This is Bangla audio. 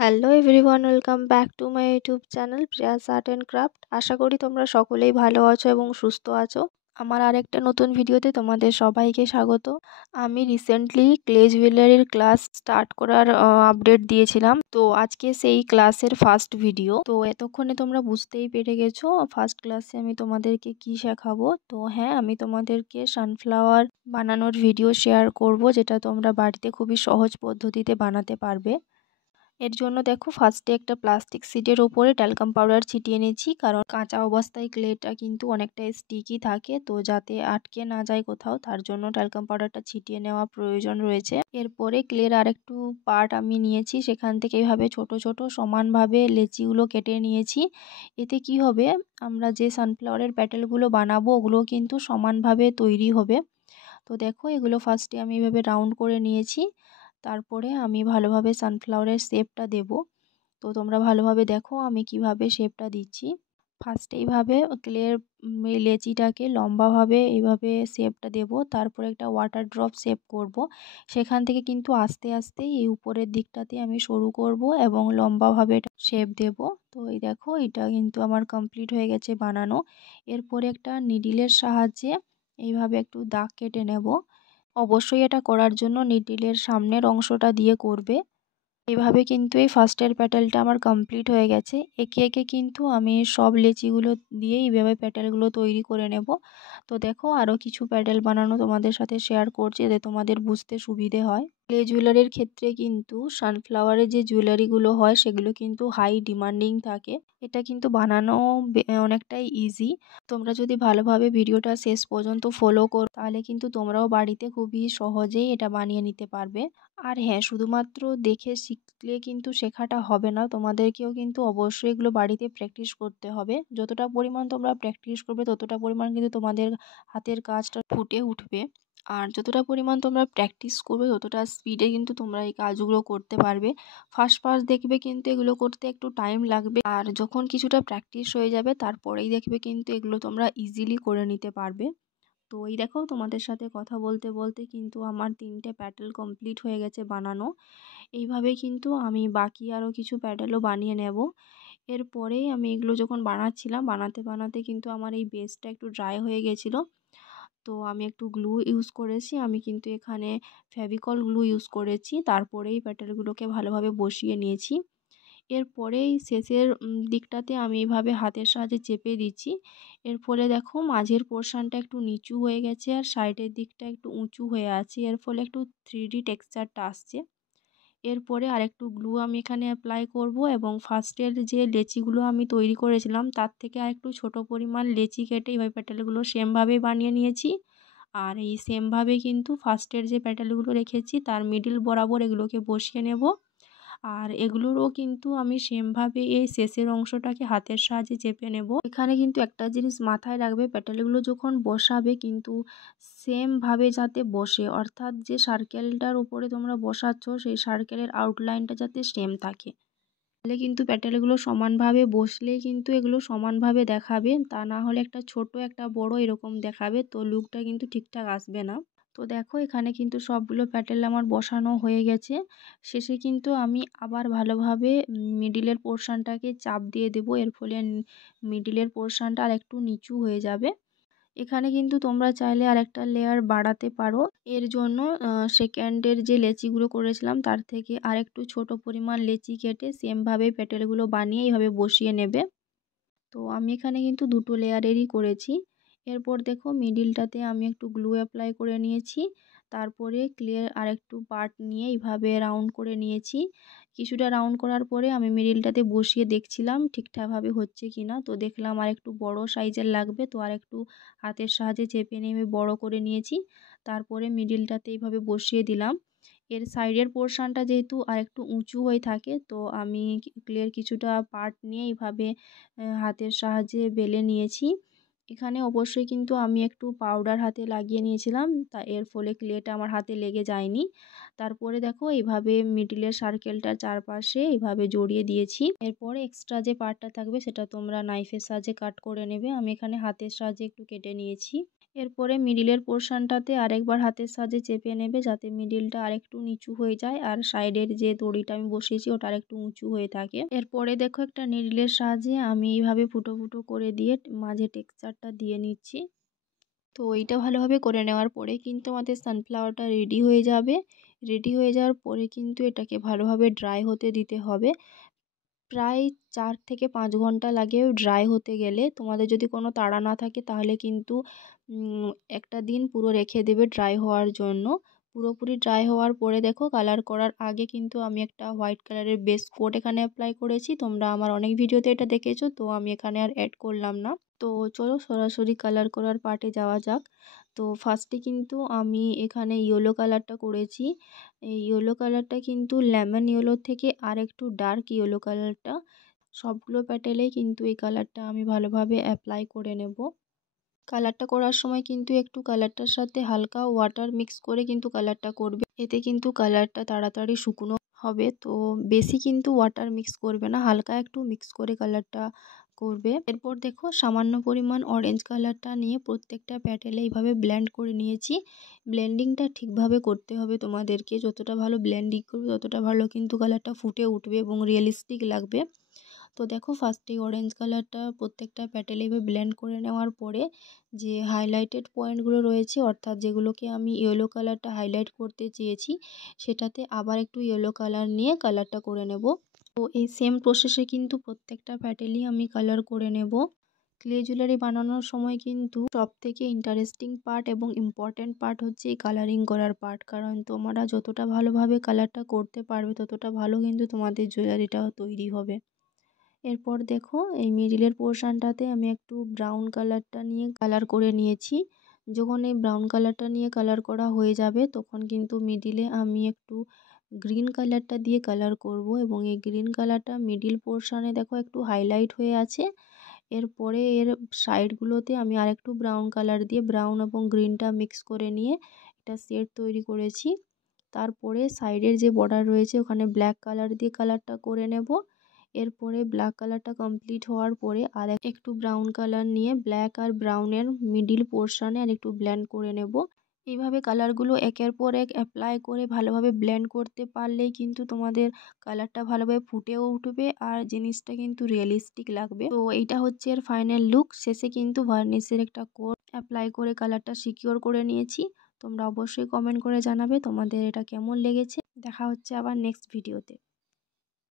Hello everyone, welcome back to my YouTube channel Priya's art and craft. আশা করি তোমরা সকলেই ভালো আছো এবং সুস্থ আছো। আমার আরেকটা নতুন ভিডিওতে তোমাদের সবাইকে স্বাগত। আমি রিসেন্টলি ক্লে জুয়েলারির ক্লাস স্টার্ট করার আপডেট দিয়েছিলাম, তো আজকে সেই ক্লাসের ফার্স্ট ভিডিও। তো এতক্ষণে তোমরা বুঝতেই পেরে গেছো ফার্স্ট ক্লাসে আমি তোমাদেরকে কি শেখাবো। তো হ্যাঁ, আমি তোমাদেরকে সানফ্লাওয়ার বানানোর ভিডিও শেয়ার করব, যেটা তোমরা বাড়িতে খুবই সহজ পদ্ধতিতে বানাতে পারবে। এর জন্য দেখো, ফার্স্টে একটা প্লাস্টিক শিটের ওপরে ট্যালকাম পাউডার ছিটিয়ে নিয়েছি, কারণ কাঁচা অবস্থায় ক্লেটা কিন্তু অনেকটা স্টিকি থাকে, তো যাতে আটকে না যায় কোথাও, তার জন্য ট্যালকাম পাউডারটা ছিটিয়ে নেওয়া প্রয়োজন রয়েছে। এরপরে ক্লের আরেকটু পার্ট আমি নিয়েছি, সেখান থেকে এইভাবে ছোট ছোট সমানভাবে লেচিগুলো কেটে নিয়েছি। এতে কি হবে, আমরা যে সানফ্লাওয়ারের প্যাটেলগুলো বানাবো ওগুলো কিন্তু সমানভাবে তৈরি হবে। তো দেখো, এগুলো ফার্স্টে আমি এইভাবে রাউন্ড করে নিয়েছি। তারপরে আমি ভালোভাবে সানফ্লাওয়ারের শেপটা দেব। তো তোমরা ভালোভাবে দেখো আমি কিভাবে শেপটা দিচ্ছি। ফার্স্টে এইভাবে ক্লের লেচিটাকে লম্বাভাবে এইভাবে শেপটা দেব, তারপরে একটা ওয়াটার ড্রপ শেপ করব। সেখান থেকে কিন্তু আস্তে আস্তে এই উপরের দিকটাতে আমি শুরু করব এবং লম্বাভাবে শেপ দেব। তো এই দেখো, এটা কিন্তু আমার কমপ্লিট হয়ে গেছে বানানো। এরপরে একটা নিডিলের সাহায্যে এইভাবে একটু দাগ কেটে নেব। অবশ্যই এটা করার জন্য নিডলের সামনের অংশটা দিয়ে করবে। এভাবে কিন্তু এই ফার্স্টের প্যাটেলটা আমার কমপ্লিট হয়ে গেছে। একে একে কিন্তু আমি সব লেচিগুলো দিয়ে এইভাবে প্যাটেলগুলো তৈরি করে নেব। তো দেখো, আরও কিছু প্যাটেল বানানো তোমাদের সাথে শেয়ার করছি, যাতে তোমাদের বুঝতে সুবিধে হয়। ক্লে জুয়েলারির ক্ষেত্রে কিন্তু সানফ্লাওয়ারের যে জুয়েলারিগুলো হয় সেগুলো কিন্তু হাই ডিমান্ডিং থাকে। এটা কিন্তু বানানো অনেকটাই ইজি। তোমরা যদি ভালোভাবে ভিডিওটা শেষ পর্যন্ত ফলো করো, তাহলে কিন্তু তোমরাও বাড়িতে খুবই সহজেই এটা বানিয়ে নিতে পারবে। আর হ্যাঁ, শুধুমাত্র দেখে শিখলে কিন্তু শেখাটা হবে না, তোমাদেরকেও কিন্তু অবশ্যই এগুলো বাড়িতে প্র্যাকটিস করতে হবে। যতটা পরিমাণ তোমরা প্র্যাকটিস করবে ততটা পরিমাণ কিন্তু তোমাদের হাতের কাজটা ফুটে উঠবে। আর যতটা পরিমাণ তোমরা প্র্যাকটিস করবে ততটা স্পিডে কিন্তু তোমরা এই কাজগুলো করতে পারবে। ফার্স্ট ফার্স্ট দেখবে কিন্তু এগুলো করতে একটু টাইম লাগবে, আর যখন কিছুটা প্র্যাকটিস হয়ে যাবে তারপরেই দেখবে কিন্তু এগুলো তোমরা ইজিলি করে নিতে পারবে। তো এই দেখো, তোমাদের সাথে কথা বলতে বলতে কিন্তু আমার 3টে প্যাটেল কমপ্লিট হয়ে গেছে বানানো। এইভাবে কিন্তু আমি বাকি আরও কিছু প্যাটেলও বানিয়ে নেব। এরপরেই আমি এগুলো যখন বানাচ্ছিলাম, বানাতে বানাতে কিন্তু আমার এই বেসটা একটু ড্রাই হয়ে গেছিলো। তো আমি একটু গ্লু ইউজ করেছি, আমি কিন্তু এখানে ফেভিকল গ্লু ইউজ করেছি। তারপরেই প্যাটেলগুলোকে ভালোভাবে বসিয়ে নিয়েছি। এরপরেই শেষের দিকটাতে আমি এইভাবে হাতের সাহায্যে চেপে দিচ্ছি। এর ফলে দেখো, মাঝের পোর্শনটা একটু নিচু হয়ে গেছে আর সাইডের দিকটা একটু উঁচু হয়ে আছে, এর ফলে একটু 3D টেক্সচারটা আসছে। এরপরে আরেকটু গ্লু আমি এখানে অ্যাপ্লাই করব এবং ফার্স্টের যে লেচিগুলো আমি তৈরি করেছিলাম তার থেকে আরেকটু ছোট পরিমাণ লেচি কেটে এইভাবে প্যাটেলগুলো সেমভাবেই বানিয়ে নিয়েছি। আর এই সেমভাবে কিন্তু ফার্স্টের যে প্যাটেলগুলো রেখেছি তার মিডিল বরাবর এগুলোকে বসিয়ে নেব। আর এগুলোরও কিন্তু আমি সেমভাবে এই শেষের অংশটাকে হাতের সাহায্যে চেপে নেব। এখানে কিন্তু একটা জিনিস মাথায় রাখবে, প্যাটেলগুলো যখন বসাবে কিন্তু সেমভাবে যাতে বসে, অর্থাৎ যে সার্কেলটার উপরে তোমরা বসাচ্ছ সেই সার্কেলের আউটলাইনটা যাতে সেম থাকে। তাহলে কিন্তু প্যাটেলগুলো সমানভাবে বসলেই কিন্তু এগুলো সমানভাবে দেখাবে, তা না হলে একটা ছোট একটা বড় এরকম দেখাবে, তো লুকটা কিন্তু ঠিকঠাক আসবে না। তো দেখো, এখানে কিন্তু সবগুলো প্যাটেল আমার বসানো হয়ে গেছে। শেষে কিন্তু আমি আবার ভালোভাবে মিডিলের পোর্শনটাকে চাপ দিয়ে দেবো, এর ফলে মিডিলের পোর্শনটা আর একটু নিচু হয়ে যাবে। এখানে কিন্তু তোমরা চাইলে আরেকটা লেয়ার বাড়াতে পারো। এর জন্য সেকেন্ডের যে লেচিগুলো করেছিলাম তার থেকে আরেকটু ছোট পরিমাণ লেচি কেটে সেমভাবে প্যাটেলগুলো বানিয়ে এইভাবে বসিয়ে নেবে। তো আমি এখানে কিন্তু দুটো লেয়ারেরই করেছি। এরপর দেখো, মিডিলটাতে আমি একটু গ্লু অ্যাপ্লাই করে নিয়েছি। তারপরে ক্লের আরেকটু পার্ট নিয়ে এইভাবে রাউন্ড করে নিয়েছি। কিছুটা রাউন্ড করার পরে আমি মিডিলটাতে বসিয়ে দেখছিলাম ঠিকঠাকভাবে হচ্ছে কি না। তো দেখলাম আর একটু বড় সাইজের লাগবে, তো আর একটু হাতের সাহায্যে চেপে নিয়ে বড় করে নিয়েছি। তারপরে মিডিলটাতে এইভাবে বসিয়ে দিলাম। এর সাইডের পোর্শনটা যেহেতু আর একটু উঁচু হয়ে থাকে, তো আমি ক্লের কিছুটা পার্ট নিয়ে এইভাবে হাতের সাহায্যে বেলে নিয়েছি। এখানে অবশ্যই কিন্তু আমি একটু পাউডার হাতে লাগিয়ে নিয়েছিলাম, তা এর ফলে ক্লেটা আমার হাতে লেগে যায়নি। তারপরে দেখো, এইভাবে মিডিলের সার্কেলটার চারপাশে এইভাবে জড়িয়ে দিয়েছি। এরপরে এক্সট্রা যে পার্টটা থাকবে সেটা তোমরা নাইফের সাহায্যে কাট করে নেবে। আমি এখানে হাতের সাহায্যে একটু কেটে নিয়েছি। এরপরে মিডিলের পোর্শনটাতে আরেকবার হাতের সাহায্যে চেপে নেবে যাতে মিডিলটা আরেকটু নিচু হয়ে যায় আর সাইডের যে দড়িটা আমি বসিয়েছি ওটা আরেকটু উঁচু হয়ে থাকে। এরপরে দেখো একটা নিডলের সাহায্যে আমি এইভাবে ফুটো ফুটো করে দিয়ে মাঝে টেক্সচারটা দিয়ে নিচ্ছি। তো এইটা ভালোভাবে করে নেওয়ার পরে কিন্তু আমাদের সানফ্লাওয়ারটা রেডি হয়ে যাবে। রেডি হয়ে যাওয়ার পরে কিন্তু এটাকে ভালোভাবে ড্রাই হতে দিতে হবে। প্রায় 4 থেকে 5 ঘন্টা লাগে ড্রাই হতে গেলে। তোমাদের যদি কোনো তাড়া না থাকে তাহলে কিন্তু একটা দিন পুরো রেখে দেবে ড্রাই হওয়ার জন্য। পুরোপুরি ড্রাই হওয়ার পরে দেখো কালার করার আগে কিন্তু আমি একটা হোয়াইট কালারের বেস কোট এখানে অ্যাপ্লাই করেছি। তোমরা আমার অনেক ভিডিওতে এটা দেখেছো, তো আমি এখানে আর অ্যাড করলাম না। তো চলো সরাসরি কালার করার পার্টে যাওয়া যাক। তো ফার্স্টে কিন্তু আমি এখানে ইয়েলো কালারটা করেছি। এই ইয়েলো কালারটা কিন্তু লেমন ইয়েলোর থেকে আরেকটু ডার্ক ইয়েলো কালারটা। সবগুলো প্যাটেলেই কিন্তু এই কালারটা আমি ভালোভাবে অ্যাপ্লাই করে নেব। কালারটা করার সময় কিন্তু একটু কালারটার সাথে হালকা ওয়াটার মিক্স করে কিন্তু কালারটা করবে, এতে কিন্তু কালারটা তাড়াতাড়ি শুকনো হবে। তো বেশি কিন্তু ওয়াটার মিক্স করবে না, হালকা একটু মিক্স করে কালারটা করবে। এরপর দেখো সামান্য পরিমাণ অরেঞ্জ কালারটা নিয়ে প্রত্যেকটা প্যাটেলে এইভাবে ব্লেন্ড করে নিয়েছি। ব্লেন্ডিংটা ঠিকভাবে করতে হবে তোমাদেরকে, যতটা ভালো ব্লেন্ডিং করবে ততটা ভালো কিন্তু কালারটা ফুটে উঠবে এবং রিয়েলিস্টিক লাগবে। তো দেখো ফার্স্টেই অরেঞ্জ কালারটা প্রত্যেকটা প্যাটেলে এভাবে ব্লেন্ড করে নেওয়ার পরে যে হাইলাইটেড পয়েন্টগুলো রয়েছে, অর্থাৎ যেগুলোকে আমি ইয়েলো কালারটা হাইলাইট করতে চেয়েছি, সেটাতে আবার একটু ইয়েলো কালার নিয়ে কালারটা করে নেব। তো এই সেম প্রসেসে কিন্তু প্রত্যেকটা প্যাটেলই আমি কালার করে নেব। ক্লে জুয়েলারি বানানোর সময় কিন্তু সবথেকে ইন্টারেস্টিং পার্ট এবং ইম্পর্ট্যান্ট পার্ট হচ্ছে এই কালারিং করার পার্ট, কারণ তোমরা যতটা ভালোভাবে কালারটা করতে পারবে ততটা ভালো কিন্তু তোমাদের জুয়েলারিটাও তৈরি হবে। এরপর দেখো এই মিডিলের পোর্শনটাতে আমি একটু ব্রাউন কালারটা নিয়ে কালার করে নিয়েছি। যখন এই ব্রাউন কালারটা নিয়ে কালার করা হয়ে যাবে তখন কিন্তু মিডিলে আমি একটু গ্রিন কালারটা দিয়ে কালার করব এবং এই গ্রিন কালারটা মিডিল পোর্শনে দেখো একটু হাইলাইট হয়ে আছে। এরপরে এর সাইডগুলোতে আমি আরেকটু ব্রাউন কালার দিয়ে ব্রাউন এবং গ্রিনটা মিক্স করে নিয়ে একটা শেড তৈরি করেছি। তারপরে সাইডের যে বর্ডার রয়েছে ওখানে ব্ল্যাক কালার দিয়ে কালারটা করে নেব। এরপরে ব্ল্যাক কালারটা কমপ্লিট হওয়ার পরে আর একটু ব্রাউন কালার নিয়ে ব্ল্যাক আর ব্রাউনের মিডিল পোর্শনে আর একটু ব্লেন্ড করে নেব। এইভাবে কালারগুলো একের পর এক অ্যাপ্লাই করে ভালোভাবে ব্লেন্ড করতে পারলেই কিন্তু তোমাদের কালারটা ভালোভাবে ফুটেও উঠবে আর জিনিসটা কিন্তু রিয়েলিস্টিক লাগবে। তো এইটা হচ্ছে এর ফাইনাল লুক। শেষে কিন্তু ভার্নিশের একটা কোট অ্যাপ্লাই করে কালারটা সিকিওর করে নিয়েছি। তোমরা অবশ্যই কমেন্ট করে জানাবে তোমাদের এটা কেমন লেগেছে। দেখা হচ্ছে আবার নেক্সট ভিডিওতে।